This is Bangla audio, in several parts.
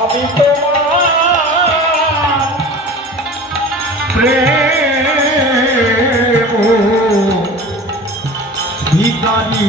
আমি তোমার প্রেম ভিখারি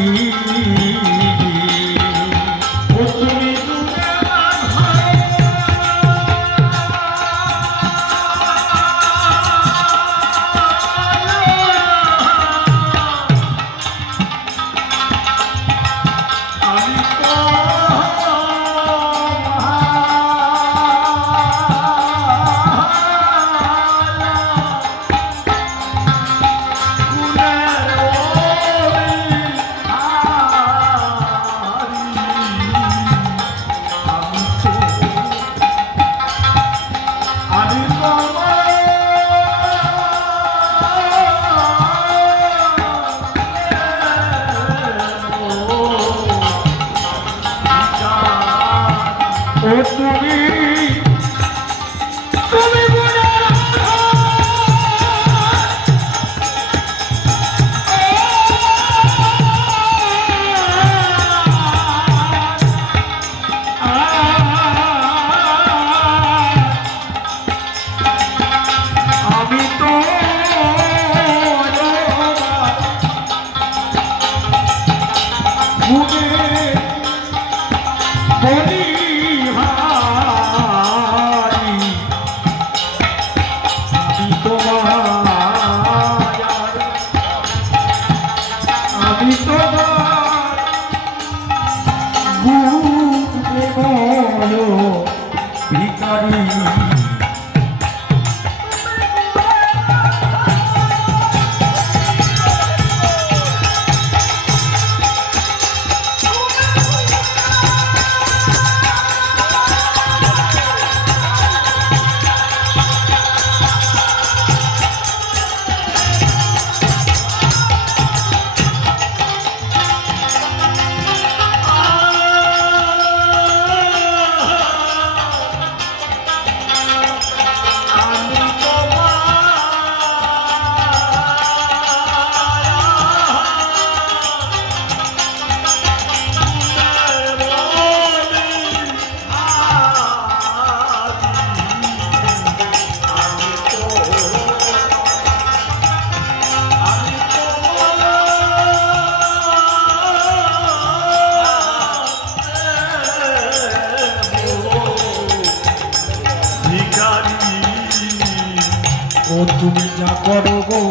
তুমি যা করো গো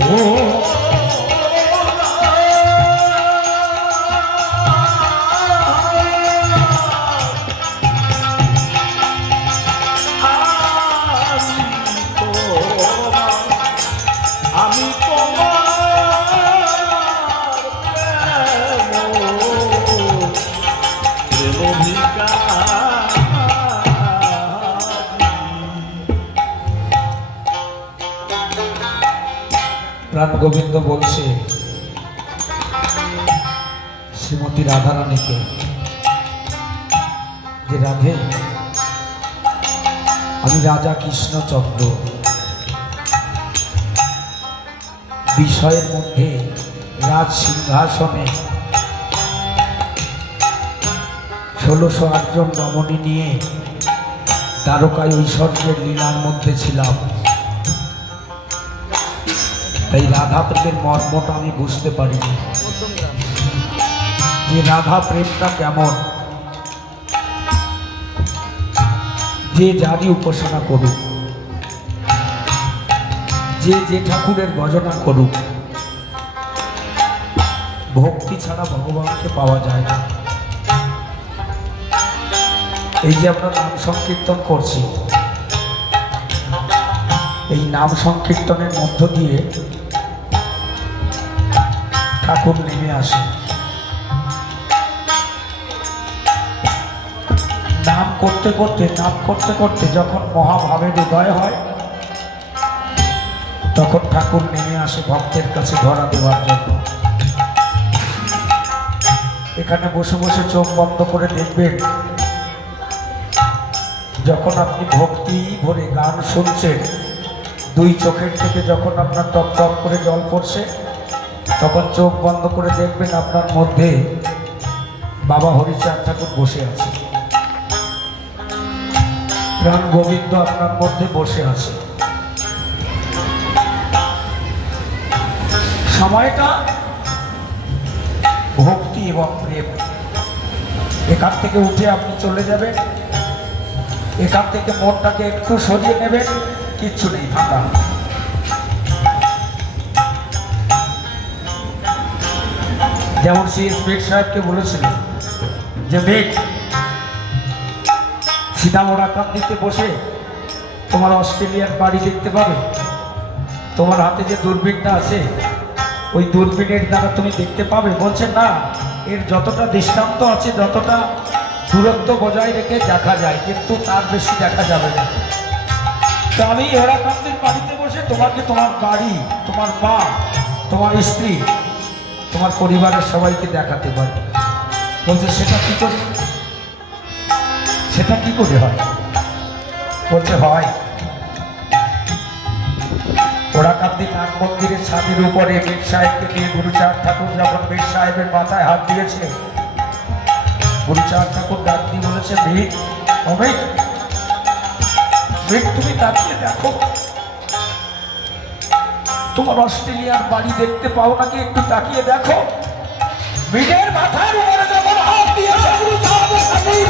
ও আমি প্রাণ গোবিন্দ বলছে শ্রীমতী রাধারানীকে যে রাধে আমি রাজা কৃষ্ণচন্দ্র বিষয়ের মধ্যে রাজ সিংহাসনে 1608 জন রমণী নিয়ে দ্বারকায় ঐশ্বর্যের লীলার মধ্যে ছিলাম। তাই রাধা প্রেমের মর্মটা আমি বুঝতে পারিনি যে রাধা প্রেমটা কেমন। যে যারই উপাসনা করুক, যে যে ঠাকুরের ভজনা করুক, ভক্তি ছাড়া ভগবানকে পাওয়া যায় না। এই যে আমরা নাম সংকীর্তন করছি, এই নাম সংকীর্তনের মধ্য দিয়ে ঠাকুর নেমে আসে। নাম করতে করতে যখন মহাভাবের উদয় হয় তখন ঠাকুর নেমে আসে ভক্তের কাছে ধরা দেওয়ার জন্য। এখানে বসে বসে চোখ বন্ধ করে দেখবেন, যখন আপনি ভক্তি ভরে গান শুনছেন, দুই চোখের থেকে যখন আপনার টপ টপ করে জল পড়ছে, তখন চোখ বন্ধ করে দেখবেন আপনার মধ্যে বাবা হরিচাঁদ ঠাকুর বসে আছে, প্রাণ গোবিন্দ আপনার মধ্যে বসে আছে। সময়টা ভক্তি এবং প্রেম। এখান থেকে উঠে আপনি চলে যাবেন, এখান থেকে মনটাকে একটু সরিয়ে নেবেন, কিচ্ছু নেই, ফাঁকা। যেমন সিএস বেগ সাহেবকে বলেছিলেন যে বেগ, সীতামোড়াকান্দিতে বসে তোমার অস্ট্রেলিয়ার বাড়ি দেখতে পাবে, তোমার হাতে যে দূরবীনটা আছে ওই দূরবীনের দ্বারা তুমি দেখতে পাবে। বলছে না, এর যতটা দৃষ্টান্ত আছে, যতটা দূরত্ব বজায় রেখে দেখা যায়, কিন্তু তার বেশি দেখা যাবে না। তো আমি ওড়াকান্দির বাড়িতে বসে তোমাকে তোমার বাড়ি, তোমার মা, তোমার স্ত্রী, তোমার পরিবারের সবাইকে দেখাতে পারি। বলছে সেটা কি করে, সেটা কি করে হয়? বলছে হয়, ওড়াকান্দি নাগ মন্দিরের ছাদের উপরে মীর সাহেবকে নিয়ে গুরুচাঁদ ঠাকুর যখন মীর সাহেবের মাথায় হাত দিয়েছে, গুরুচাঁদ ঠাকুর ডাক দিয়ে বলেছে, মীর, অমিত, মীর তুমি তাকিয়ে দেখো, তোমার অস্ট্রেলিয়ার বাড়ি দেখতে পাও নাকি, একটু তাকিয়ে দেখো। মীরের মাথার উপরে যখন হাত দিয়েছে গুরুচাঁদ ঠাকুর,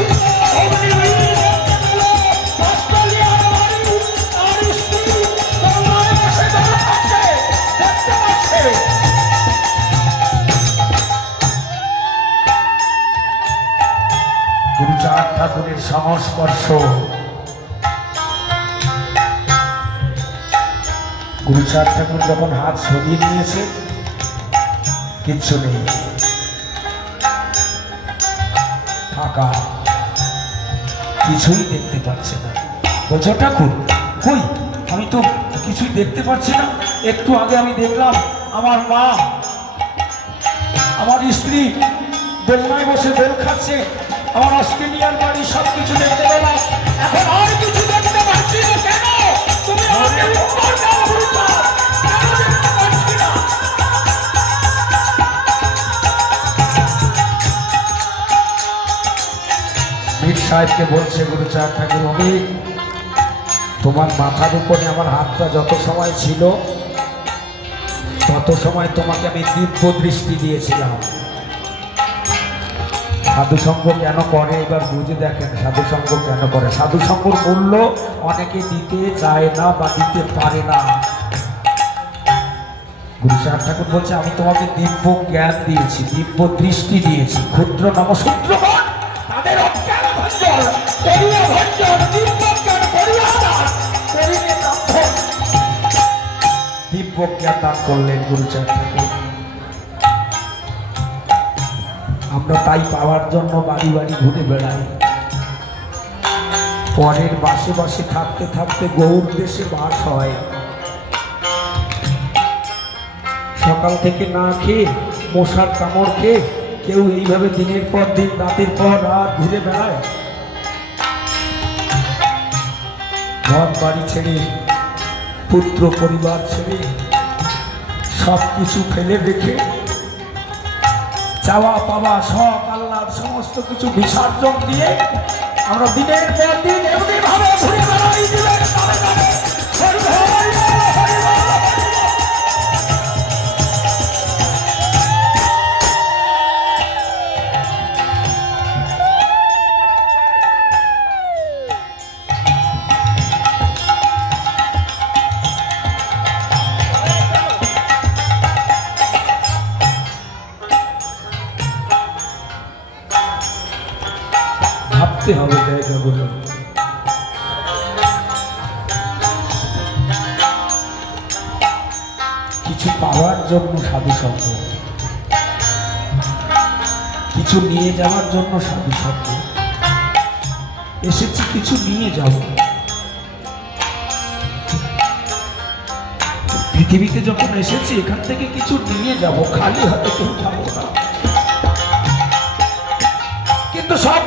গুরুচাঁদ ঠাকুরের সংস্পর্শ, গুরুচাঁদ ঠাকুর যখন হাত সরিয়ে নিয়েছে, কিচ্ছু নেই, ফাঁকা, কিছুই দেখতে পাচ্ছে না। বলছো ঠাকুর কই, আমি তো কিছুই দেখতে পাচ্ছি না। একটু আগে আমি দেখলাম আমার মা, আমার স্ত্রী দোলনায় বসে দোল খাচ্ছে, আমার অস্ট্রেলিয়ার বাড়ি, সব কিছু দেখতে পেলাম, এখন আর কিছু দেখতে পাচ্ছি না। কেন তুমি আমাকে উপর দাও গুরুচাঁদ, কেন দেখতে পাচ্ছি না? মীর সাহেবকে বলছে গুরুচাঁদ ঠাকুর, অমিত, তোমার মাথার উপরে আমার হাতটা যত সময় ছিল, তত সময় তোমাকে আমি দিব্য দৃষ্টি দিয়েছিলাম। সাধুসঙ্গ কেন করে এবার বুঝে দেখেন, সাধুসঙ্গ কেন করে। সাধুসঙ্গর মূল্য অনেকে দিতে চায় না বা দিতে পারে না। গুরুচাঁদ ঠাকুর বলছে, আমি তোমাকে দিব্য জ্ঞান দিয়েছি, দিব্য দৃষ্টি দিয়েছি, ক্ষুদ্র নমশূদ্রগণ তাদের অজ্ঞান ভঞ্জন করিয়া ভঞ্জন, দিব্য জ্ঞান করিয়া দান করিলে দান। দিব্য জ্ঞান দান করলেন গুরুচাঁদ ঠাকুর। আমরা তাই পাওয়ার জন্য বাড়ি বাড়ি ঘুরে বেড়াই, পরের বাসে বাসে থাকতে থাকতে গৌর দেশে বাস হয়। সকাল থেকে না খেয়ে, মশার কামড় খেয়ে কেউ এইভাবে দিনের পর দিন, রাতের পর রাত ঘুরে বেড়ায়। ঘর বাড়ি ছেড়ে, পুত্র পরিবার ছেড়ে, সব কিছু ফেলে রেখে, চাওয়া পাওয়া শখ আল্লাহর সমস্ত কিছু বিসর্জন দিয়ে আমরা দিনের পর দিন এমনি ভাবে ঘুরে বেড়াই। ভাবতে হবে জায়গাগুলো। কিছু পাওয়ার জন্য সাধুসঙ্গ, কিছু নিয়ে যাওয়ার জন্য সাধুসঙ্গ। এসেছি কিছু নিয়ে যাব। পৃথিবীতে যখন এসেছি এখান থেকে কিছু নিয়ে যাব, খালি হাতে কেউ যাবো না। কিন্তু সব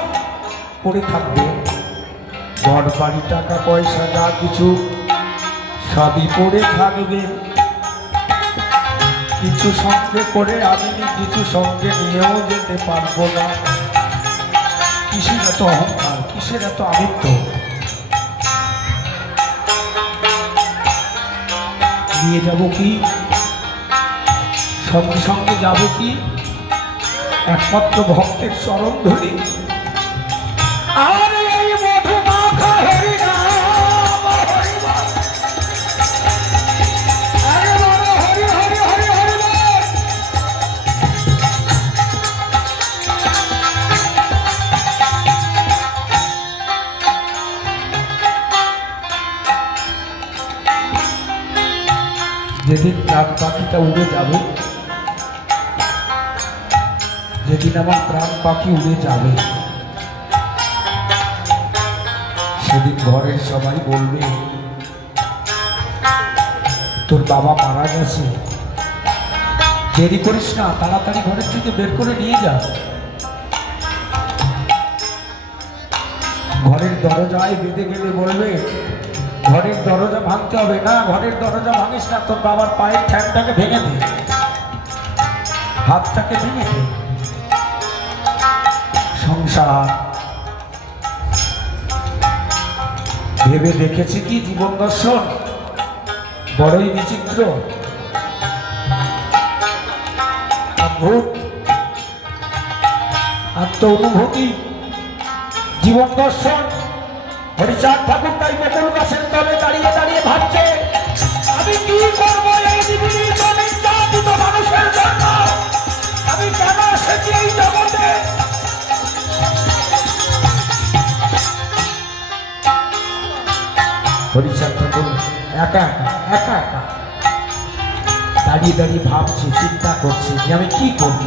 পড়ে থাকবে, ঘর বাড়ি টাকা পয়সা যা কিছু সবই পড়ে থাকবে। কিছু সঙ্গে করে আনিনি, কিছু সঙ্গে নিয়েও যেতে পারবো না। কিসের এত অহংকার, কিসের এত আমিত্ব? নিয়ে যাব কি, সঙ্গে সঙ্গে যাবে কি? একমাত্র ভক্তের চরণ ধরি। আর এই মধুমাখা হরি নাম, হরি বল। আরে বলো হরি হরি হরি হরি বল। যেদিন প্রাণ পাখিটা উড়ে যাবে, যেদিন আমার প্রাণ পাখি উড়ে যাবে, সেদিন ঘরের সবাই বলবে তোর বাবা মারা গেছে। দেরি করিস না, তাড়াতাড়ি ঘরের থেকে বের করে নিয়ে যা। ঘরের দরজায় বেঁধে গেলে বলবে ঘরের দরজা ভাঙতে হবে না, ঘরের দরজা ভাঙিস না, তোর বাবার পায়ের ঠ্যাংটাকে ভেঙে দে, হাতটাকে ভেঙে দে। সংসার ভেবে দেখেছি কি জীবন দর্শন বড়ই বিচিত্র, অদ্ভুত আত্ম অনুভূতি। জীবন দর্শন হরিচাঁদ ঠাকুর তাই বেকুল গাছের তলে দাঁড়িয়ে দাঁড়িয়ে ভাবছে আমি কি করবো এই পৃথিবীর অনির্যাতিত মানুষের জন্য, আমি কেন এসেছি এই জগতে। হরিচাঁদ ঠাকুর একা একা একা একা দাঁড়িয়ে দাঁড়িয়ে ভাবছে, চিন্তা করছে যে আমি কি করব।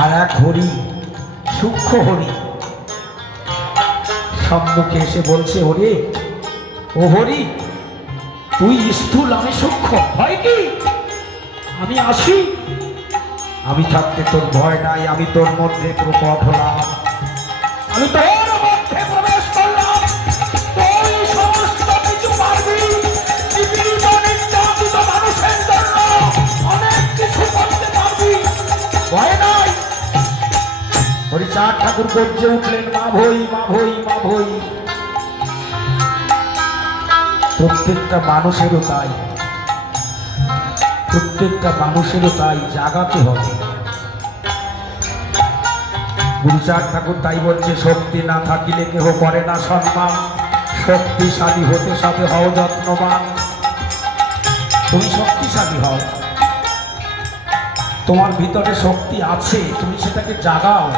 আর এক হরি, সূক্ষ্ম হরি সম্মুখে এসে বলছে হরি, ও হরি তুই স্থূল আমি সূক্ষ্ম, ভয় কি? আমি আসি, আমি থাকতে তোর ভয় নাই, আমি তোর মধ্যে প্রকট হলাম, আমি তোর মধ্যে প্রবেশ করলাম, তুই সমস্ত কিছু পারবি, পৃথিবীর অনির্যাতিত মানুষের জন্য অনেক কিছু করতে পারবি, ভয় নাই। হরিচাঁদ ঠাকুর গর্জে উঠলেন মা ভই মা ভই মা ভই। প্রত্যেকটা মানুষেরও তাই, প্রত্যেকটা মানুষেরও তাই জাগাতে হবে। গুরুচাঁদ ঠাকুর তাই বলছে শক্তি না থাকিলে কেহ করে না সম্মান, শক্তিশালী হতে সবে হও যত্নবান। তুমি শক্তিশালী হও, তোমার ভিতরে শক্তি আছে, তুমি সেটাকে জাগাও,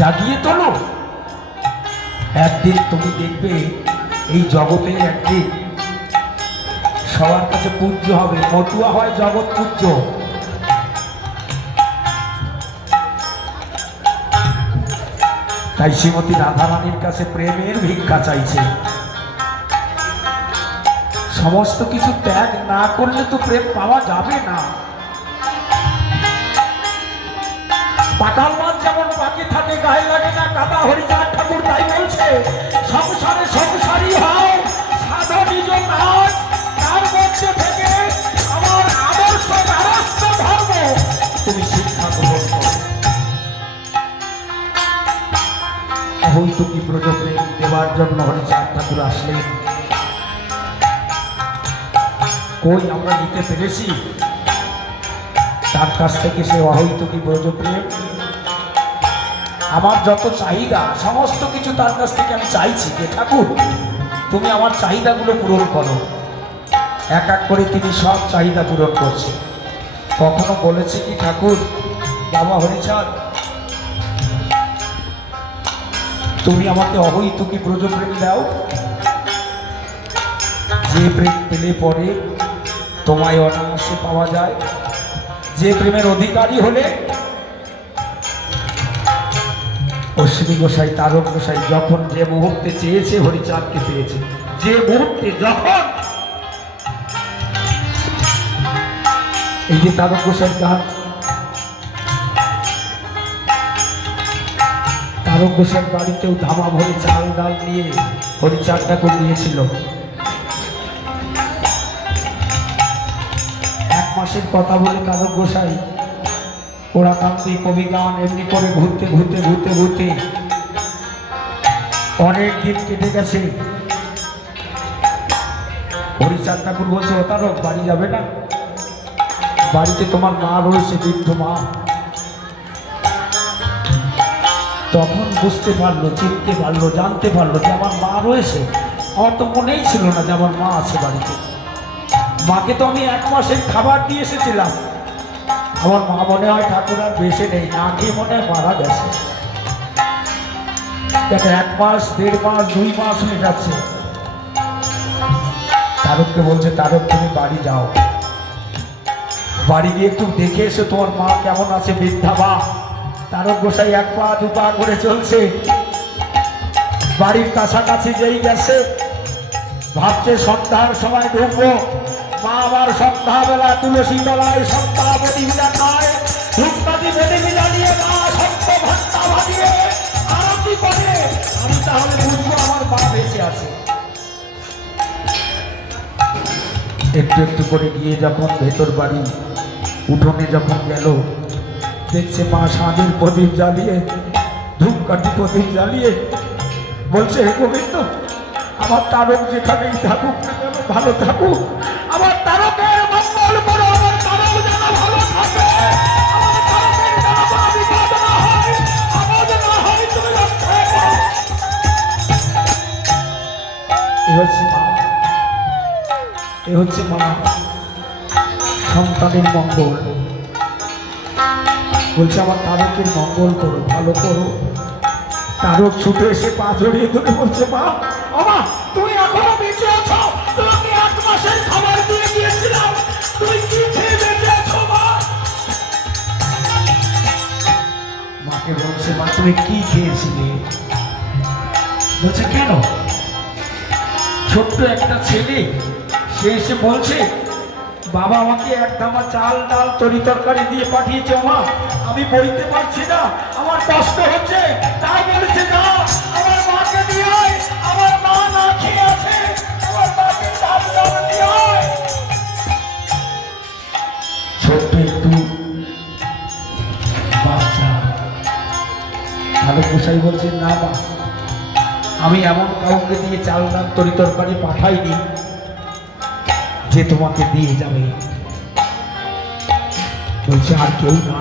জাগিয়ে তোলো। একদিন তুমি দেখবে এই জগতে একদিন সবার কাছে পূজ্য হবে, মতুয়া হয় জগৎ পূজ্য। তাই শ্রীমতী রাধারানীর কাছে প্রেমের ভিক্ষা চাইছে। সমস্ত কিছু ত্যাগ না করলে তো প্রেম পাওয়া যাবে না। পাতাল মাছ যেমন পাখি থাকে গায়ে লাগে না কাদা, হরিচাঁদ ঠাকুর তাই বলছে সংসারে সংসারী হও, সাধো নিজ কাজ, তার মধ্যে থেকে আমার আদর্শ রাষ্ট্র ধর্ম তুমি শিক্ষা গ্রহণ করো। অহৈতুকী ব্রজ প্রেম দেওয়ার জন্য হরিচাঁদ ঠাকুর আসলেন। কই আমরা নিতে পেরেছি তার কাছ থেকে সে অহৈতুকী ব্রজ প্রেম? আমার যত চাহিদা সমস্ত কিছু তার কাছ থেকে আমি চাইছি যে ঠাকুর তুমি আমার চাহিদাগুলো পূরণ করো। এক এক করে তিনি সব চাহিদা পূরণ করছে। কখনো বলেছে কি ঠাকুর বাবা হরিচাঁদ তুমি আমাকে অহৈতুকী ব্রজ প্রেম দাও, যে প্রেম পেলে পরে তোমায় অনায়াসে পাওয়া যায়, যে প্রেমের অধিকারী হলে। অশ্বিনী গোসাই তারক গোসাই যখন যে মুহূর্তে চেয়েছে হরিচাঁদকে পেয়েছে, যে মুহূর্তে যখন এই যে তারক গোসাই গান, তারক গোসাই বাড়িতেও ধামা ভরে চাল ডাল নিয়ে হরিচাঁদ ঠাকুর নিয়েছিল। মাসের কথা বলে কারক গোসাই ওরা কান্তি কবি গান এমনি করে ঘুরতে ঘুরতে ঘুরতে ঘুরতে অনেক দিন কেটে গেছে। হরিচাঁদ ঠাকুর বলছে, ও তারক বাড়ি যাবে না? বাড়িতে তোমার মা রয়েছে, বৃদ্ধ মা। তখন বুঝতে পারলো, চিনতে পারলো, জানতে পারলো যে আমার মা রয়েছে। আমার তো মনেই ছিল না যে আমার মা আছে বাড়িতে। মাকে তো আমি 1 মাসের খাবার দিয়ে এসেছিলাম। আমার মা মনে হয় ঠাকুর আর বেঁচে নেই, না খেয়ে মনে হয় মারা গেছে। দেখো 1 মাস, 1.5 মাস, 2 মাস হয়ে যাচ্ছে। তারককে বলছে, তারক তুমি বাড়ি যাও, বাড়ি গিয়ে একটু দেখে এসো তোমার মা কেমন আছে, বৃদ্ধা মা। তারক গোসাই 1 পা 2 পা করে চলছে। বাড়ির কাছাকাছি যেই গেছে, ভাবছে সন্ধ্যার সময় ঢুকবো। মা আবার সন্ধ্যাবেলা তুলসী তলায় সন্ধ্যা প্রতিবিলা খায়, ধূপকাঠি বেদিনী জ্বালিয়ে মা সত্য ঘন্টা বাজিয়ে আরতি করে। আমি তাহলে বুঝবো আমার মা বেঁচে আছে। একটু একটু করে গিয়ে যখন ভেতর বাড়ি উঠোনে যখন গেল, দেখছে মা সাঁঝের প্রদীপ জ্বালিয়ে, ধূপকাঠি প্রদীপ জ্বালিয়ে বলছে, হে গোবিন্দ, আমার তারক যেখানেই থাকুক না কেন ভালো থাকুক, আমার তারকের মঙ্গল করো, আমার তারক যেন ভালো থাকে, আমার তারকের যেন কোনো বিপদ না হয়, আপদ না হয়, তুমি রক্ষা করো। এ হচ্ছে মা, এ হচ্ছে মা, সন্তানের মঙ্গল। বলছে আমার তারকের মঙ্গল করো, ভালো করো। তারক ছুটে এসে পা জড়িয়ে ধরে বলছে, মা, ও মা, তুমি এখনো বেঁচে আছো? তোমাকে 1 মাসের খাবার দিয়ে গিয়েছিলাম, তুমি কি খেয়ে বেঁচে আছো মা? মাকে বলছে, মা তুমি কি খেয়েছিলে? বলছে, কেন? ছোট্ট একটা ছেলে সে এসে বলছে, বাবা আমাকে 1 ধামা চাল ডাল তরি তরকারি দিয়ে পাঠিয়েছে, মা আমি বইতে পারছি না, আমার কষ্ট হচ্ছে, তাই বলেছে না আমার মাকে দিয়ে আয়, আমার মা না খেয়ে আছে, আমার মাকে চাল ডাল দিয়ে আয়। ছোট্ট একটু বাচ্চা। তারক গোসাই বলছে, না মা, আমি এমন কাউকে দিয়ে চাল ডাল তরি তরকারি পাঠাইনি যে তোমাকে দিয়ে যাবে। বলছে, আর কেউ না,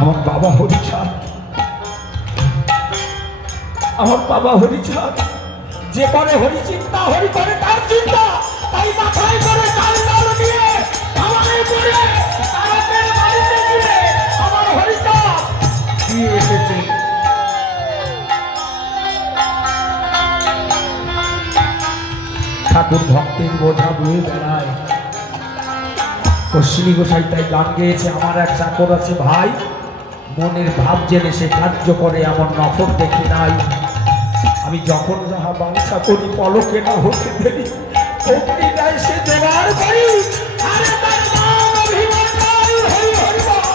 আমার বাবা হরিচাঁদ, আমার বাবা হরিচাঁদ, যে করে হরি চিন্তা, হরি করে তার চিন্তা, তাই মাথায় করে চাল ডাল দিয়ে আমাকে করে তারকের বাড়িতে গিয়ে আমার হরিচাঁদ দিয়ে এসেছে। ঠাকুর ভক্তের বোঝা বয়ে বেড়ায়। অশ্বিনী গোসাই তাই গান গেয়েছে, আমার এক চাকর আছে ভাই, মনের ভাব জেনে সে কার্য করে, এমন নফর দেখি নাই। আমি যখন যাহা বাঞ্ছা করি, পলকে না হতে দেরি, অগ্নি দেয় সে জোগাড় করি, আরে তার নাম অভিমান, হরি হরি বল।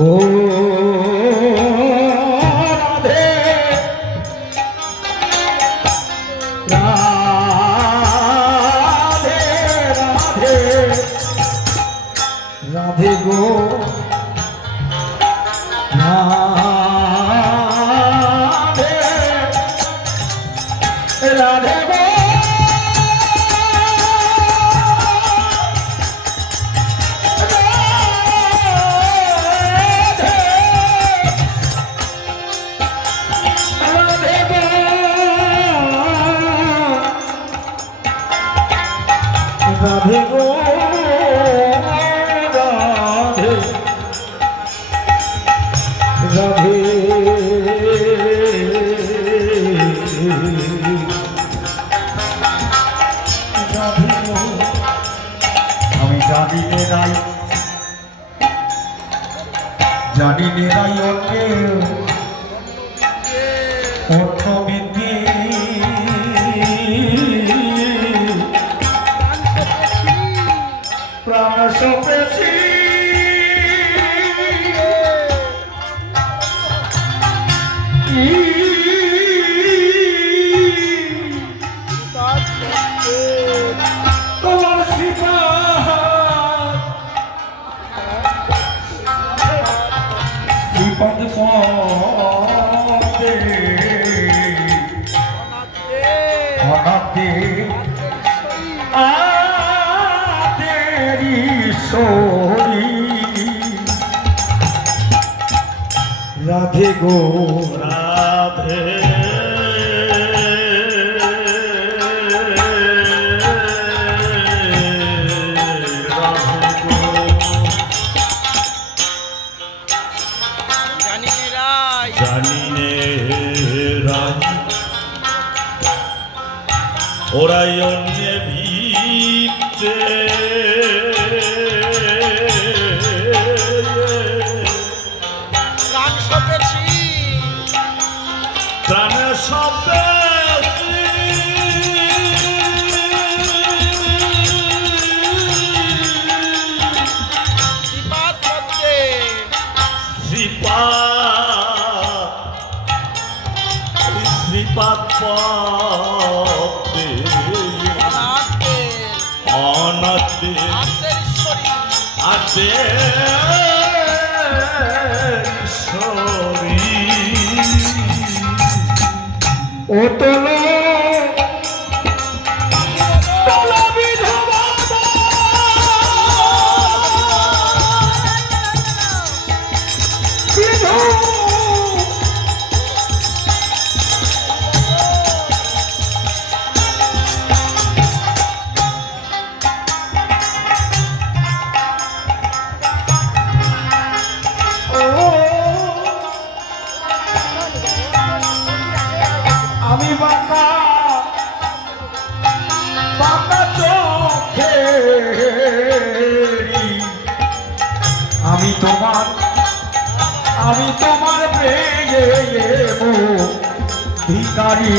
ও রাধে রাধে রাধে রাধে গো রাধে রাধে গো রাধে গো রাধে রাধে রাধে গো। আমি জানি নে নাই, জানি নে নাই অন্য বিধি, প্রাণ সপেছি আদে আদেরি সরি রাধে গো রাধে ওরাই অন্য ভিতে প্রাণ সপেছি প্রাণে সপে শ্রীপাদ পদ্মে শ্রীপাদ পদ্মে অনাথে আদে ঈশ্বরী ও তোলো আমি বাঁকা বাঁকা চোখে আমি তোমার প্রেম ভিখারি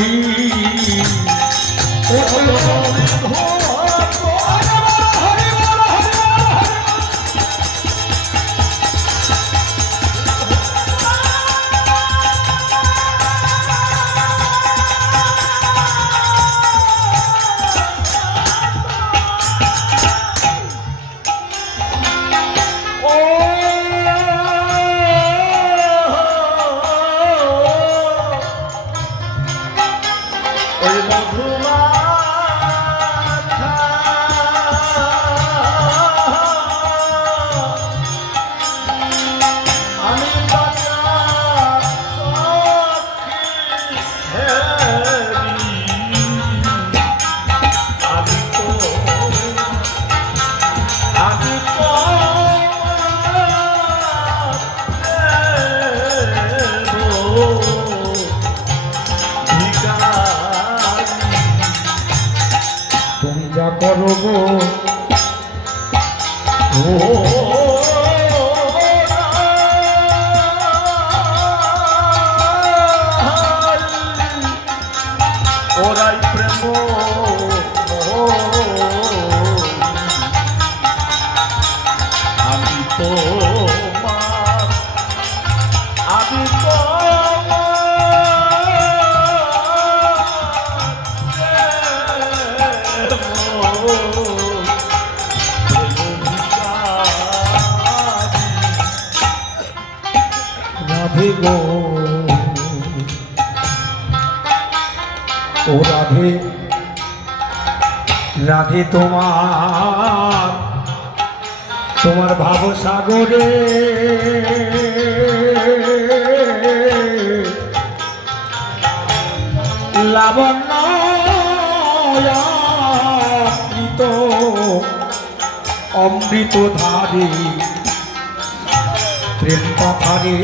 তুমি যা করো গো ওরাই প্রেম আমি তো আমি তো রাধে গো ও রাধে রাধে তোমার ভাব সাগরে লাবণ্য অমৃত ধারে প্রেম পাখারে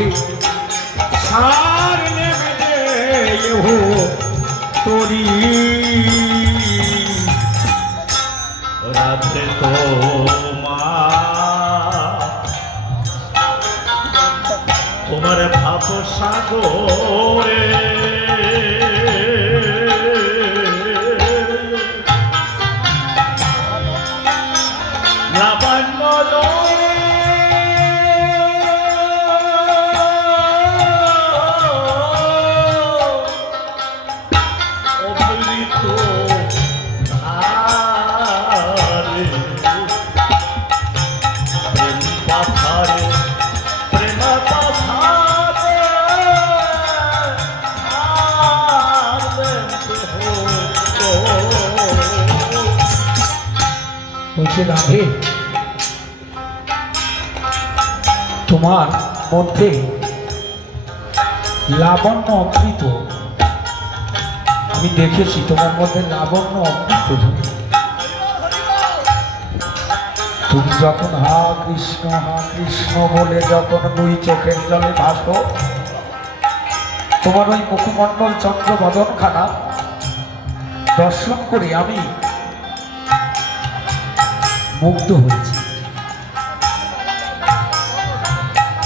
সার নেমে দে তোরি রাধে তোমার ভাব সাগরে লাবণ্য বলছে রাধে, তোমার মধ্যে লাবণ্য অমৃত, আমি দেখেছি তোমার মধ্যে লাবণ্য অমৃত। তুমি যখন হা কৃষ্ণ বলে যখন দুই চোখের জলে ভাসো, তোমার ওই মুখমণ্ডল চন্দ্র বদনখানা দর্শন করে আমি মুগ্ধ হয়েছি।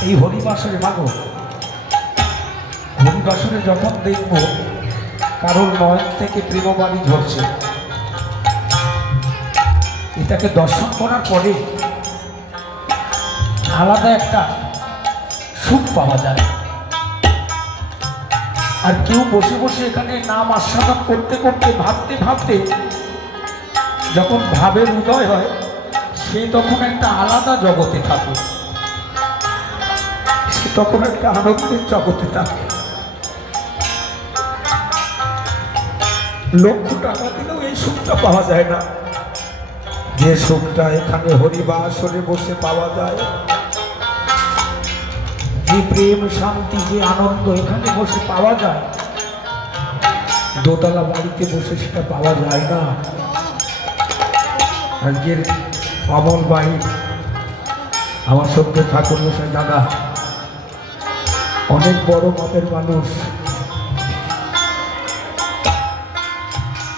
এই হরিবাসরে মাগো, হরিবাসরে যখন দেখব কারোর নয়ন থেকে প্রেমবাণী ঝরছে, এটাকে দর্শন করার পরে আলাদা একটা সুখ পাওয়া যায়। আর কেউ বসে বসে এখানে নাম আস্বাদন করতে করতে ভাবতে ভাবতে যখন ভাবের উদয় হয়, সে তখন একটা আলাদা জগতে থাকে, সে তখন একটা আনন্দের জগতে থাকে। লক্ষ টাকা দিলেও এই সুখটা পাওয়া যায় না, যে সুখটা এখানে হরিবাসরে বসে পাওয়া যায়। যে প্রেম শান্তি যে আনন্দ এখানে বসে পাওয়া যায়, দোতলা বাড়িতে বসে সেটা পাওয়া যায় না। আজকের অমল বাড়ি আমার সঙ্গে ঠাকুর মশাই দাদা, অনেক বড় মাপের মানুষ,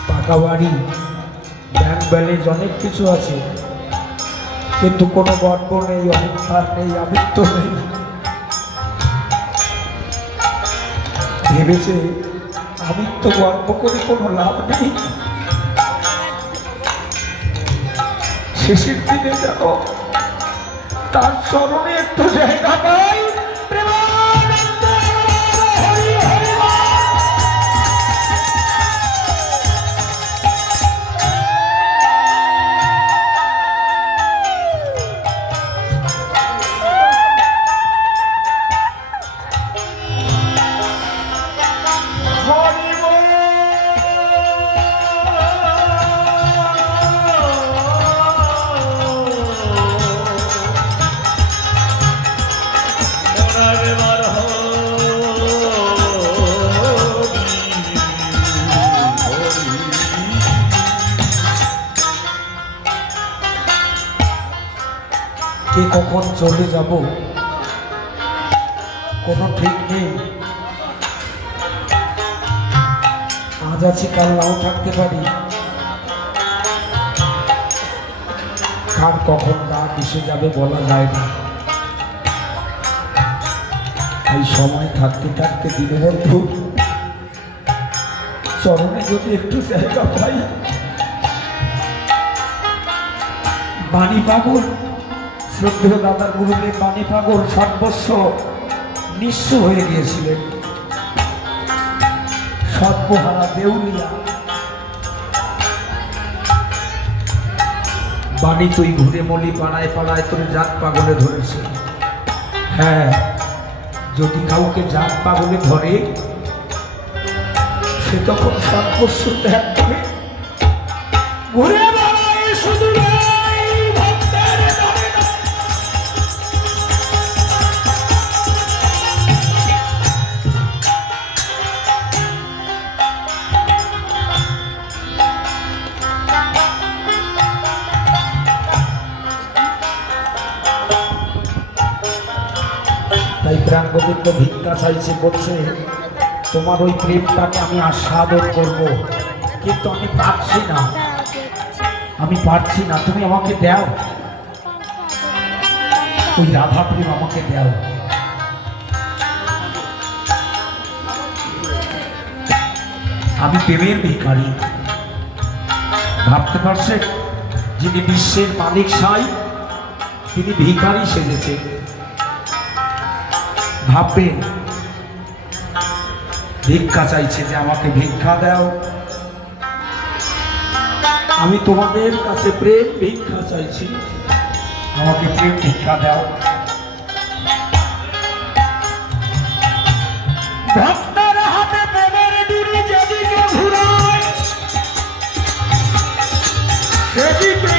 পাকা বাড়ি, ব্যাংক ব্যালেন্স, অনেক কিছু আছে, কিন্তু কোনো গর্ব নেই, অহংকার নেই, আমিত্ব নেই। ভেবেছে আমিত্ব গর্ব করে কোনো লাভ নেই, শেষের দিনে যেন তার চরণে একটু জায়গা পাই। কে কখন চলে যাব কোনো ঠিক নেই, আজ আছি কাল নাও থাকতে পারি। কার কখন ডাক এসে যাবে বলা যায় না। এই সময় থাকতে থাকতে দিনে বন্ধু চরণে যদি একটু জায়গা পাই। বাণী পাগল, শ্রদ্ধেয় দাদার গুরুদেব বাণী পাগল সর্বস্ব নিঃস্ব হয়ে গিয়েছিলেন, সর্বহারা দেউলিয়া। বাণী তুই ঘুরে মলি পাড়ায় পাড়ায় তোর জাত পাগলে ধরেছে। হ্যাঁ, যদি কাউকে জাত পাগলে ধরে সে তখন সর্বস্ব ত্যাগ করে ঘুরে বেড়ায় শুধু প্রাণ গোবিন্দ ভিক্ষা চাইছে, বলছে তোমার ওই প্রেমটাকে আমি আস্বাদন করব, কিন্তু আমি পারছি না, আমি পারছি না, তুমি আমাকে দাও, ওই রাধা প্রেম আমাকে দাও। আমি প্রেমের ভিখারি। ভাবতে পারছে যিনি বিশ্বের মালিক সাই তিনি ভিখারি সেজেছে। ভাববেন ভিক্ষা চাইছে যে আমাকে ভিক্ষা দাও। আমি তোমাদের কাছে প্রেম ভিক্ষা চাইছি, আমাকে প্রেম ভিক্ষা দাও। ভক্তের হাতে প্রেমের ডুরি যেদিকে ঘুরায় সেদিকে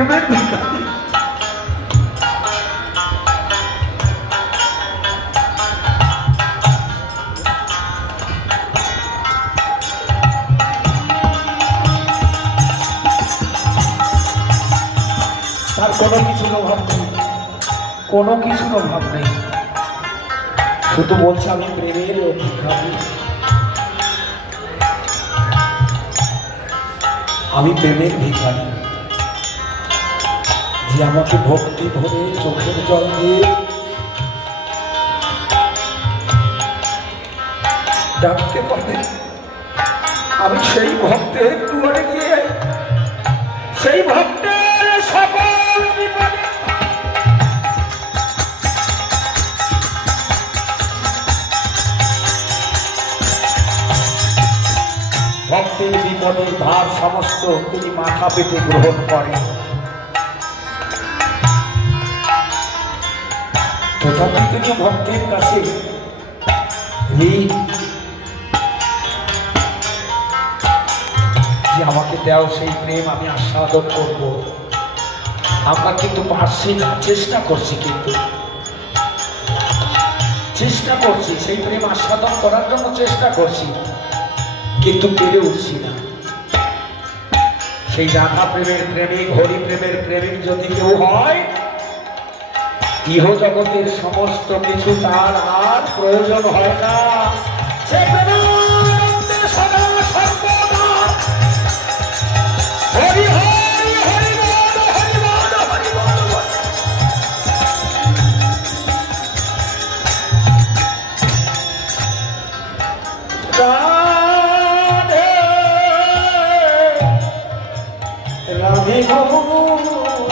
প্রেমের ভিখারি। তার কোনো কিছুর অভাব নেই, কোনো কিছুর অভাব নেই, শুধু বলছে আমি প্রেমের ভিখারি, আমি প্রেমের ভিখারি। যে আমাকে ভক্তি ভরে চোখের জল দিয়ে ডাকতে পারে, আমি সেই ভক্তের দুয়ারে গিয়ে সেই ভক্তের সকল বিপদে ভক্তের বিপদের ভার সমস্ত তিনি মাথা পেতে গ্রহণ করেন। তথাপি তিনি ভক্তের কাছে যে আমাকে দেও সেই প্রেম আমি আস্বাদন করব। আমরা কিন্তু পারছি না, চেষ্টা করছি, কিন্তু চেষ্টা করছি সেই প্রেম আস্বাদন করার জন্য চেষ্টা করছি, কিন্তু পেরে উঠছি না। সেই রাধা প্রেমের প্রেমিক, হরি প্রেমের প্রেমিক যদি কেউ হয়, ইহ জগতের সমস্ত কিছু তার আর প্রয়োজন হয় না। সে প্রেমানন্দে সদা সর্বদা হরি হরি হরি বল, হরি বল, হরি বল বল। রাধে গো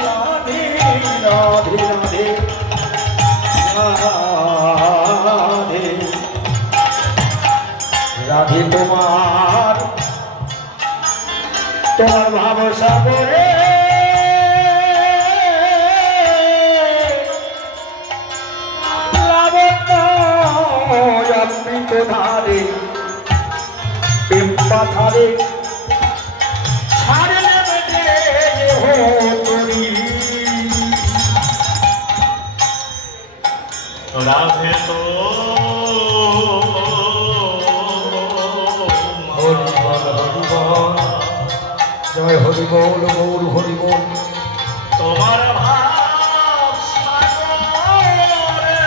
রাধে রাধে রাধে রাধে রাধে তোমার তোমার ভাব সাগরে লাবণ্য অমৃত ধারে প্রেম পাথারে রাধে তো হরি বল, হরি বল, জয় হরি বল, গৌর হরি বল। তোমার ভাব সাগরে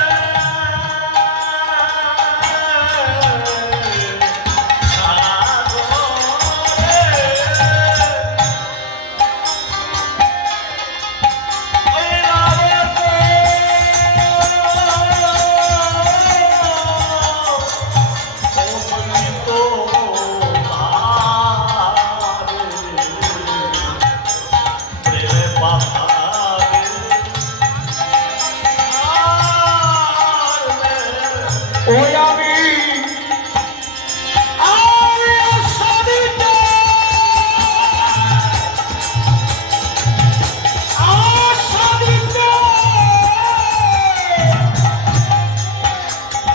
ওই আমি আশাদিত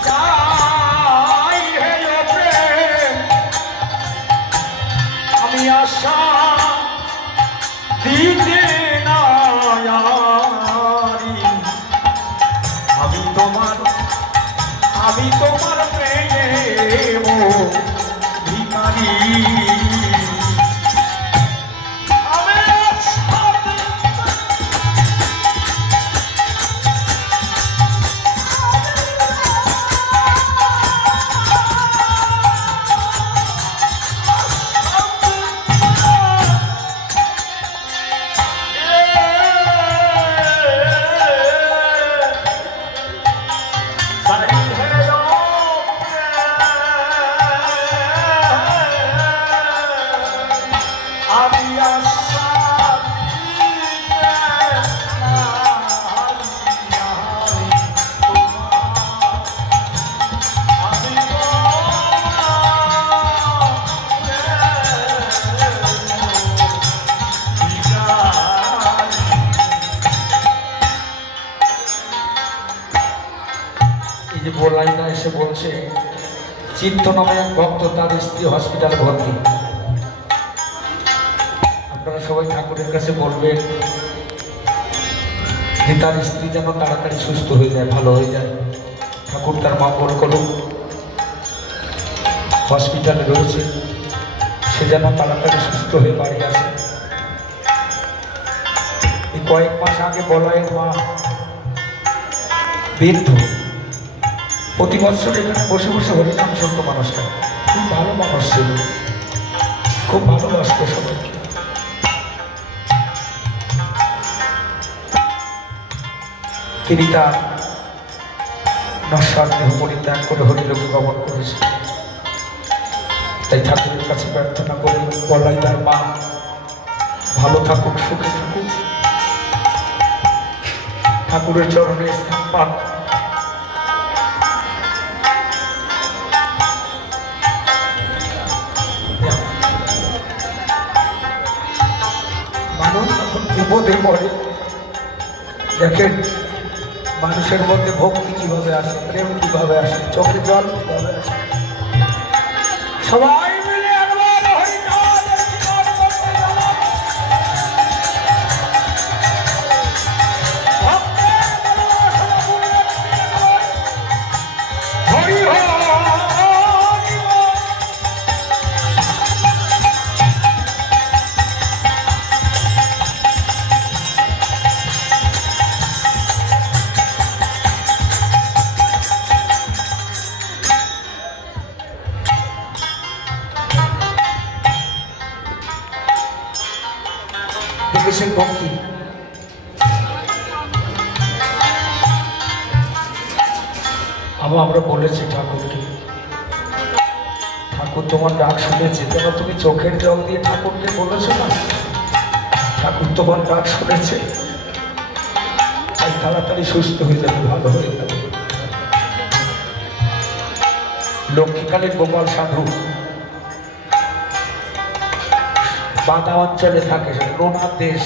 যাই হেলো প্রেম, আমি আশা দিতে না আরি। আমি তোমার প্রেম ভিখারি। লাইনে এসে বলছে চিত্ত নামে এক ভক্ত, তার স্ত্রী হসপিটালে ভর্তি। আপনারা সবাই ঠাকুরের কাছে বলবেন যে তার স্ত্রী যেন তাড়াতাড়ি সুস্থ হয়ে যায়, ভালো হয়ে যায়। ঠাকুর তার মঙ্গল করুক। হসপিটালে রয়েছে, সে যেন তাড়াতাড়ি সুস্থ হয়ে বাড়ি আসে। এই কয়েক মাস আগে বলয়ের মা বৃদ্ধ প্রতি বছর এখানে বসে বসে হরিনাম শুনতো। মানুষটা খুব ভালো মানুষ ছিল, খুব ভালোবাসতো সবাইকে। তিনি তার নশ্বর দেহ পরিত্যাগ করে হরিলোকে গমন করেছে। তাই ঠাকুরের কাছে প্রার্থনা করে বলাই তার মা ভালো থাকুক, সুখে থাকুক, ঠাকুরের চরণে স্থান পান। মানুষ যখন বিপদে পড়ে, দেখেন মানুষের মধ্যে ভক্তি কিভাবে আসে, প্রেম কিভাবে আসে, চোখে জল কিভাবে আসে। সবাই মিলে একবার হরিনামের কীর্তন করতে গেলাম। ভক্তের মনোবাসনা পূর্ণ করতে গেলাম। হরি হরি বল। দেখেছেন ভক্তি, আমরা বলেছি ঠাকুরকে, ঠাকুর তোমার ডাক শুনেছে। যেন তুমি চোখের জল দিয়ে ঠাকুরকে বলেছো না, ঠাকুর তোমার ডাক শুনেছে, তাই তাড়াতাড়ি সুস্থ হয়ে যাবে, ভালো হয়ে যাবে। লক্ষ্মীকালীর গোপাল সাধু বাদা অঞ্চলে থাকে, রোনার দেশ।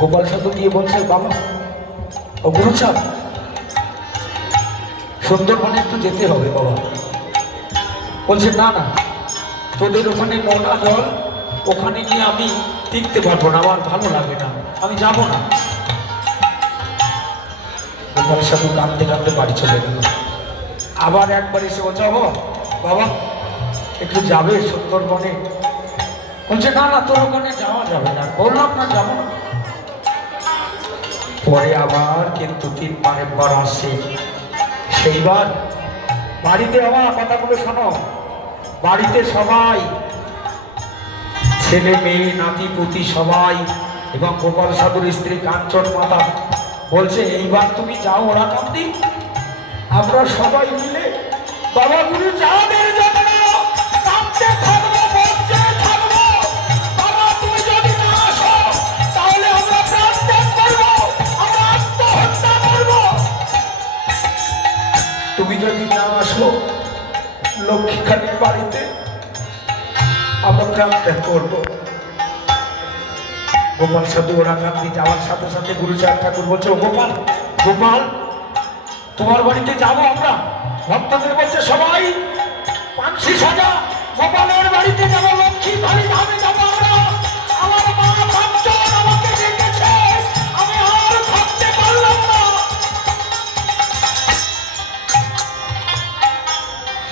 গোপাল সাধু গিয়ে বলছে, বাবা ও গুরুচাঁদ, সুন্দরবনে একটু যেতে হবে বাবা। বলছে না না, তোদের ওখানে নোনা জল, ওখানে গিয়ে আমি টিকতে পারবো না, আমার ভালো লাগে না, আমি যাব না। গোপাল সাধু কাঁদতে কাঁদতে বাড়ি চলে গেল। আবার একবার এসে বলছে, বাবা একটু যাবে সুন্দরবনে? বলছে না না, তোর ওখানে যাওয়া যাবে না। বললাম না, যাবো না। পরে আবার কিন্তু 3 বার আসছে। সেইবার বাড়িতে, আমার কথাগুলো শোনো, বাড়িতে সবাই, ছেলে মেয়ে নাতি পুতি সবাই, এবং গোপাল সাধুর স্ত্রী কাঞ্চন মাতা বলছে, এইবার তুমি যাও ওরা কান্দি, আমরা সবাই মিলে বাবা গুরু চাঁদের জন্য কাঁদতে থাকবো, বলতে থাকবো। বাবা তুমি যদি না আসো, তাহলে আমরা প্রাণত্যাগ করবো, আমরা আত্মহত্যা করবো। তুমি যদি না আসো লক্ষ্মীখানির বাড়িতে, আমরা প্রাণত্যাগ করবো। গোপাল সাধু ওরা কান্দি যাওয়ার সাথে সাথে গুরুচাঁদ ঠাকুর বলছে, ও গোপাল, গোপাল তোমার বাড়িতে যাবো আমরা। ভক্তদের বলছে, সবাই পানসি সাজা, গোপালের বাড়িতে যাবো, লক্ষ্মী কালী ধামে যাবো আমরা। আমার মা কাঞ্চন আমাকে ডেকেছে, আমি আর থাকতে পারলাম না।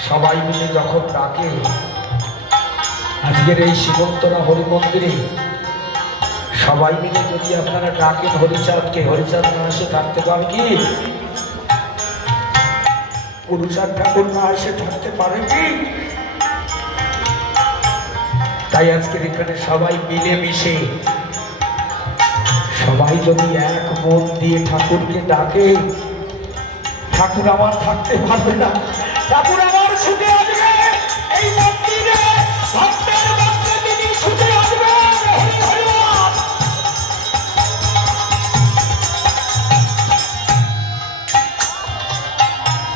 সবাই মিলে যখন ডাকে, আজকের এই শিবন্তরা হরি মন্দিরে সবাই মিলে যদি আপনারা ডাকেন হরিচাঁদকে, হরিচাঁদ না এসে থাকতে পারে কি? গুরুচাঁদ ঠাকুর না এসে থাকতে পারে কি? তাই আজকের এখানে সবাই মিলে মিশে, সবাই যদি এক মন দিয়ে ঠাকুরকে ডাকে, ঠাকুর আমার থাকতে পারবে না, ঠাকুর আমার ছুটে আসবে এই মন্দিরে, ভক্তের মধ্যে তিনি ছুটে আসবে।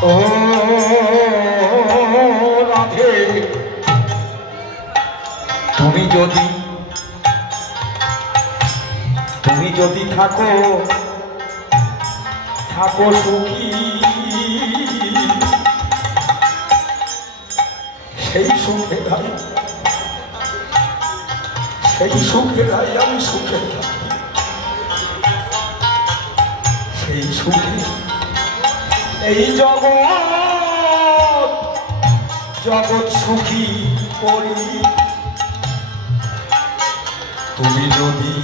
ও রাধে, তুমি যদি থাকো সুখী, সেই সুখে রাই আমি সুখে থাকি। সুখে এই জগৎ জগৎ সুখী করি তুমি যদি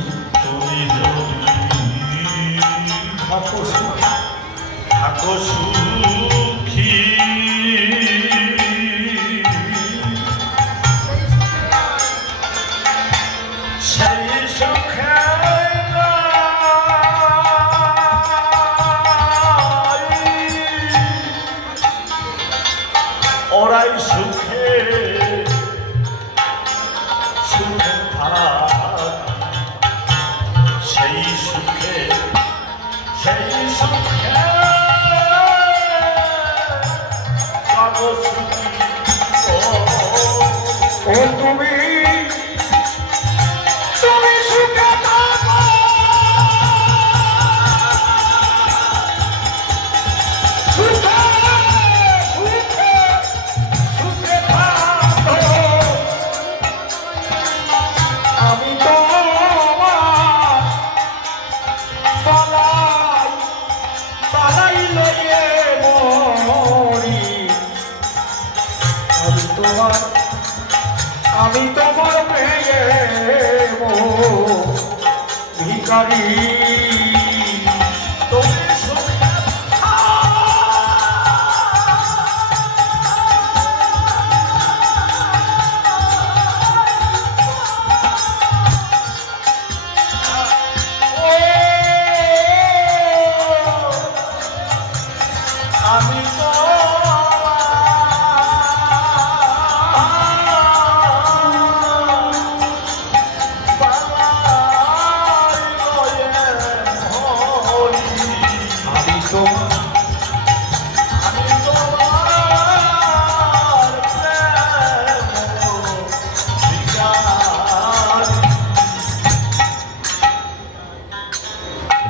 তুমি যদি থাকো সুখী থাকো সুখী সেই সুখে ওরাই সুখে সুখে থাক সেই সুখে সেই সুখে থাকো সুখী ও তুমি তুমি সুখে থাকো সুখে সুখে সুখে থাকো আমি তো পালাই পালাই লইয়ে মরি আমি তোমার পেয়ে ভিখারি তুমি সুখে আমি তো আমি তোমার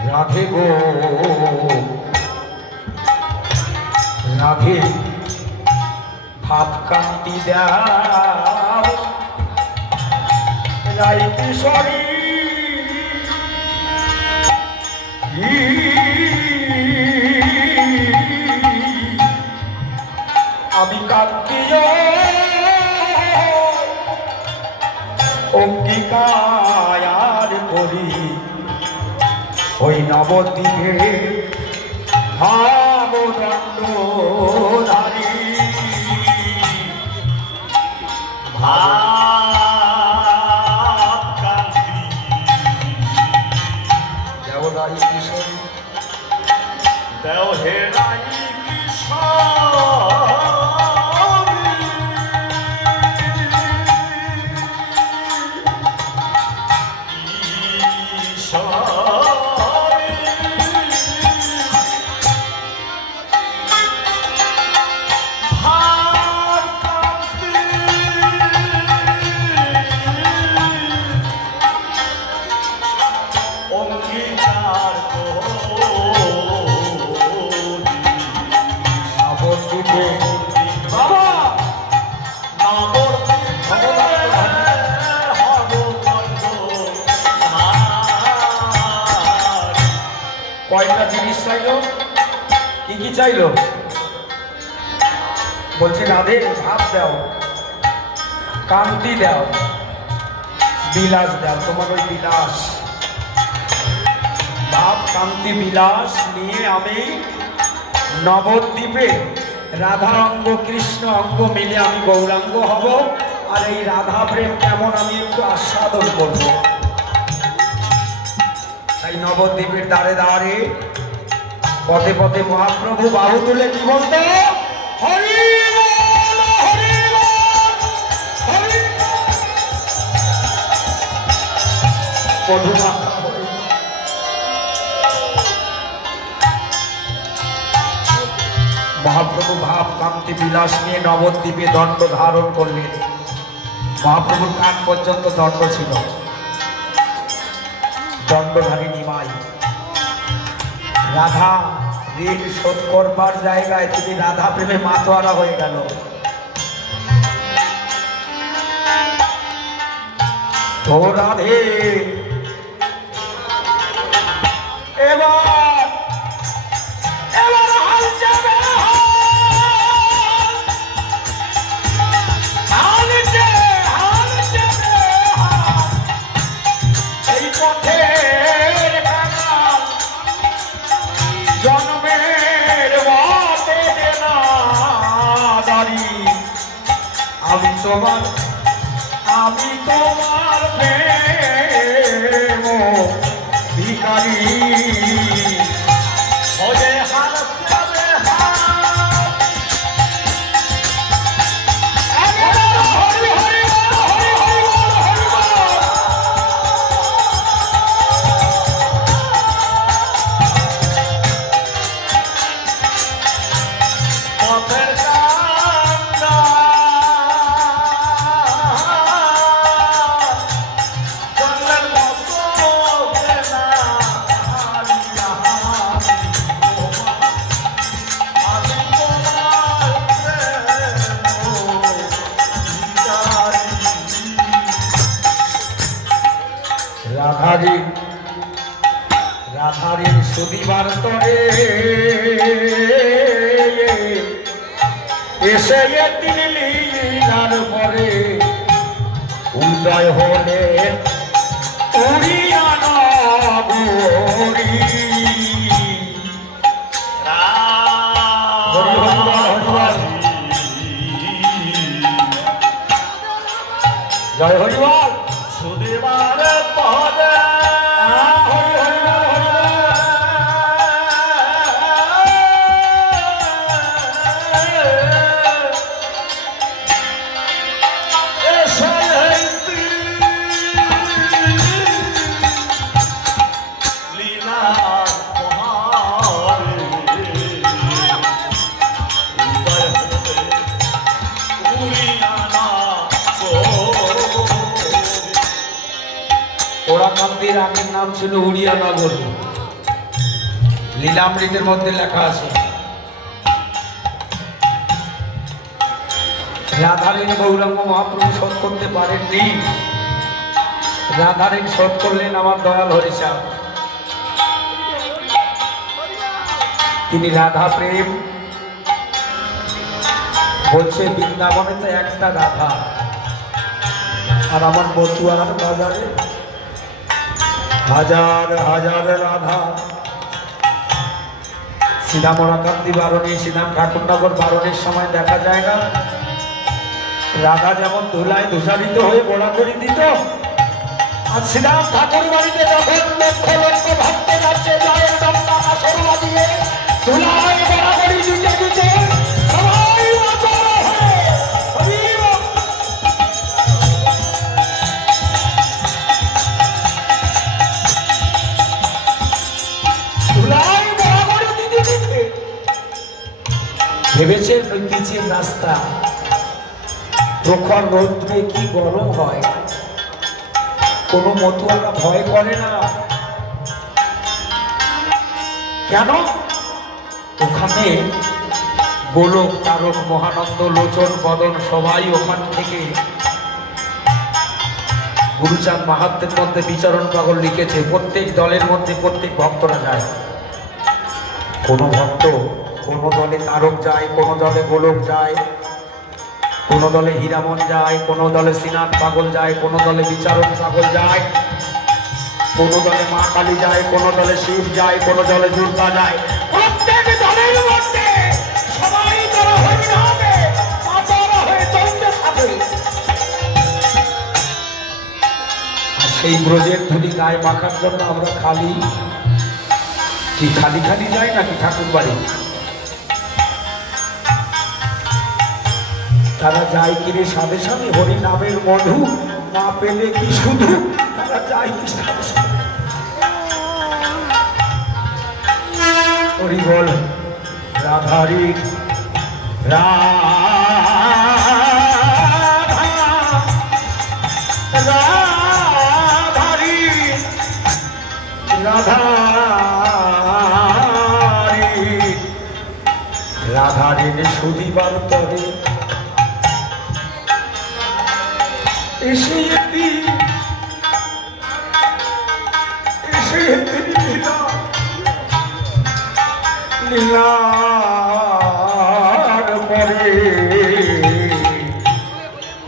রাধে গো রাধে ভাব কান্তি দাও রাই কিশোরী আমি কান্তিও অঙ্গীকার করি ওই নবদ্বীপে ভাবদণ্ডধারী ভাবকান্তি দেওরাই কিশোরী দেও হে রাই অঙ্গীকার নবদ্বীপে বাবা কয়টা জিনিস চাইলো কি কি চাইলো বলছে রাধে ভাব দাও কান্তি দাও বিলাস দাও তোমার ওই বিলাস ভাব কান্তি বিলাস নিয়ে আমি নবদ্বীপে রাধা অঙ্গ কৃষ্ণ অঙ্গ মিলে আমি গৌরাঙ্গ হব আর এই রাধা প্রেম কেমন আমি একটু আস্বাদন করব তাই নবদ্বীপের দ্বারে দ্বারে পথে পথে মহাপ্রভু বাহু তুলে কি বলতো হরি বল, হরি বল, হরি বল। মধুমাখা হরি। মহাপ্রভু ভাব কান্তি বিলাস নিয়ে নবদ্বীপে দণ্ড ধারণ করলেন মহাপ্রভুর কান পর্যন্ত দণ্ড ছিল দণ্ডধারী নিমাই রাধা ঋণ শোধ করবার জায়গায় তিনি রাধা প্রেমে মাতোয়ারা হয়ে গেল তো রাধে এবার তোমার প্রেম ভিখারি ওরে হার প্যারে হার হরি হরি বল, হরি হরি বল, হরি বল। পথের কান্না জলের মতো না হারিয়া আমি তোমার রাধারী রাধারীর সুদিবার তরে এসে একদিন লীলার পরে উদয় হলে উড়িয়া নগরী। জয় হরিবল। সুদেবার পদে ওরাকান্দির আগের নাম ছিল উড়িয়া নগরী। লীলামৃতের মধ্যে লেখা আছে রাধারীন গৌরাঙ্গ মহাপ্রভু শোধ করতে পারেননি, রাধারীন শোধ করলেন আমার দয়াল হরিচাঁদ। তিনি রাধা প্রেম বলছে বৃন্দাবনে তো একটা রাধা, আর আমার বতুয়ার বাজারে হাজার হাজার রাধা। শ্রীরাম ওরাকান্দি বারণী, শ্রীরাম ঠাকুরনগর বারণের সময় দেখা যায় না রাধা যেমন ধুলায় ধূসারিত হয়ে গোড়াগড়ি দিত, আর শ্রীরাম ঠাকুর বাড়িতে যখন লক্ষ লক্ষ ভক্ত যাচ্ছে জয়ের দম্পা সরুয়া দিয়ে ধুলায় গোড়াগড়ি দিতে দিতে সবাই মাতোয়ারা হয়ে হরি বল। ধুলায় গোড়াগড়ি দিতে দিতে ভেবেছেন ওই পিচের রাস্তা প্রখর রৌদ্রে কি গরম হয়, কোনো মতুয়ারা ভয় করে না। কেন? ওখানে গোলক তারক মহানন্দ লোচন বদন সবাই ওখান থেকে গুরুচাঁদ মাহাত্মের মধ্যে বিচরণ পাগল লিখেছে প্রত্যেক দলের মধ্যে প্রত্যেক ভক্তরা যায়। কোনো ভক্ত কোনো দলে তারক যায়, কোনো দলে গোলক যায়, কোনো দলে হীরামন যায়, কোনো দলে শ্রীনাথ পাগল যায়, কোনো দলে বিচারণ পাগল যায়, কোনো দলে মা কালী যায়, কোনো দলে শিব যায়, কোনো দলে দুর্গা যায়। প্রত্যেক দলের মধ্যে সবাই তারা হরিনামে মাতোয়ারা হয়ে চলতে থাকে। আর সেই ব্রজের ধুলি গায়ে মাখার জন্য আমরা খালি কি খালি খালি যাই নাকি ঠাকুর বাড়ি? তারা যায় কিরে সাথে সাথে হরি নামের মধু না পেলে কি শুধু তারা যায় কি সাথে সাথে। হরি বল। রাধারি রাধারি রাধারি রাধারি সুদিবার তরে এসে লীলার পরে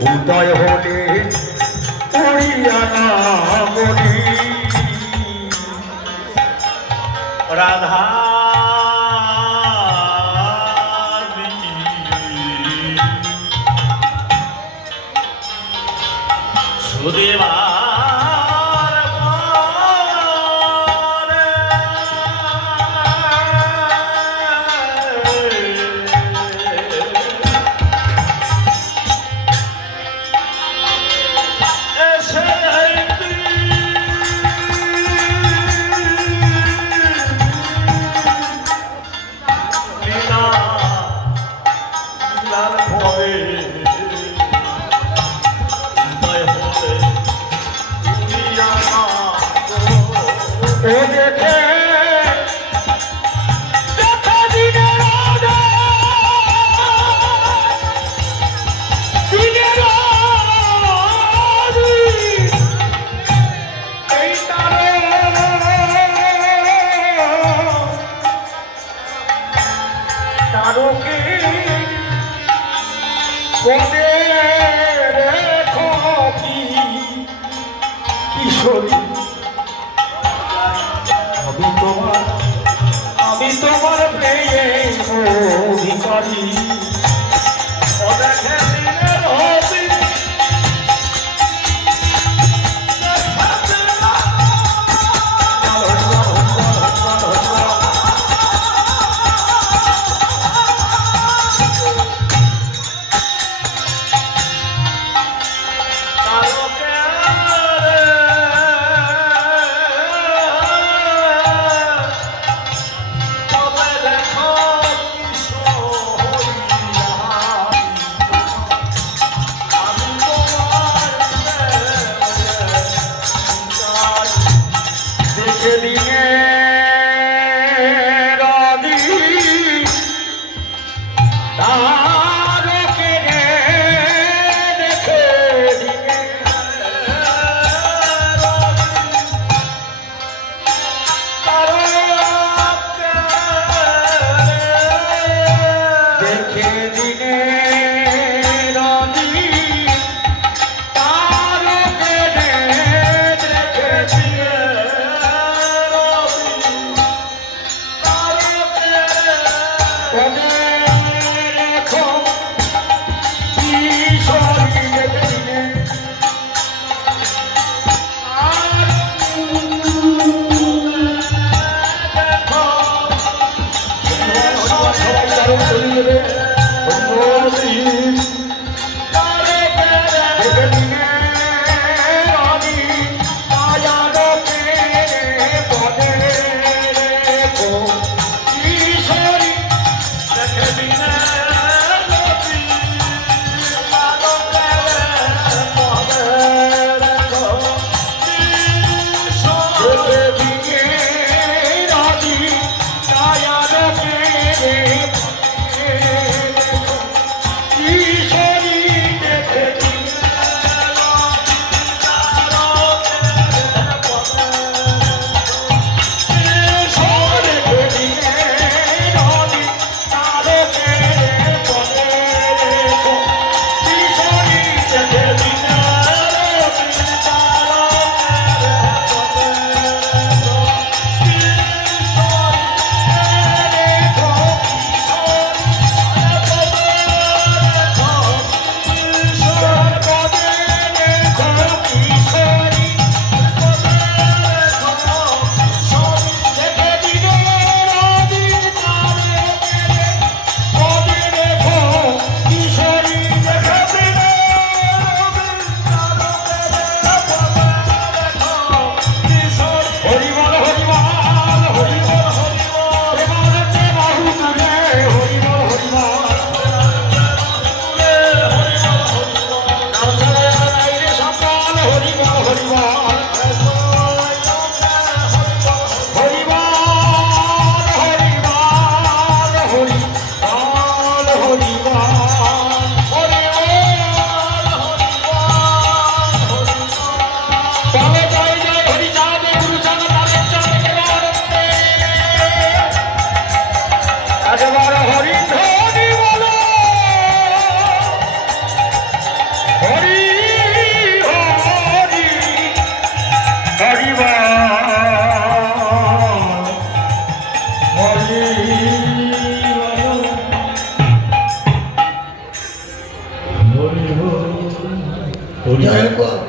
উদয় হলে উড়িয়া নগরী। রাধা সুদেবার পরে এসে লীলা লীলার ভয়ে হৃদয় হতে উড়িয়া না এ দেখে দেখা দিনের দিনের এই তারে তারকে কোনে রেখো কি কিশোরী আমি তোমার প্রেম অধিকারী ও দেখে দিনের হবি দেখে দিনে রাধি তারকে দেখে দিনে দেখে দিনে রাধি তারকে দেখে দিনে জয় হোক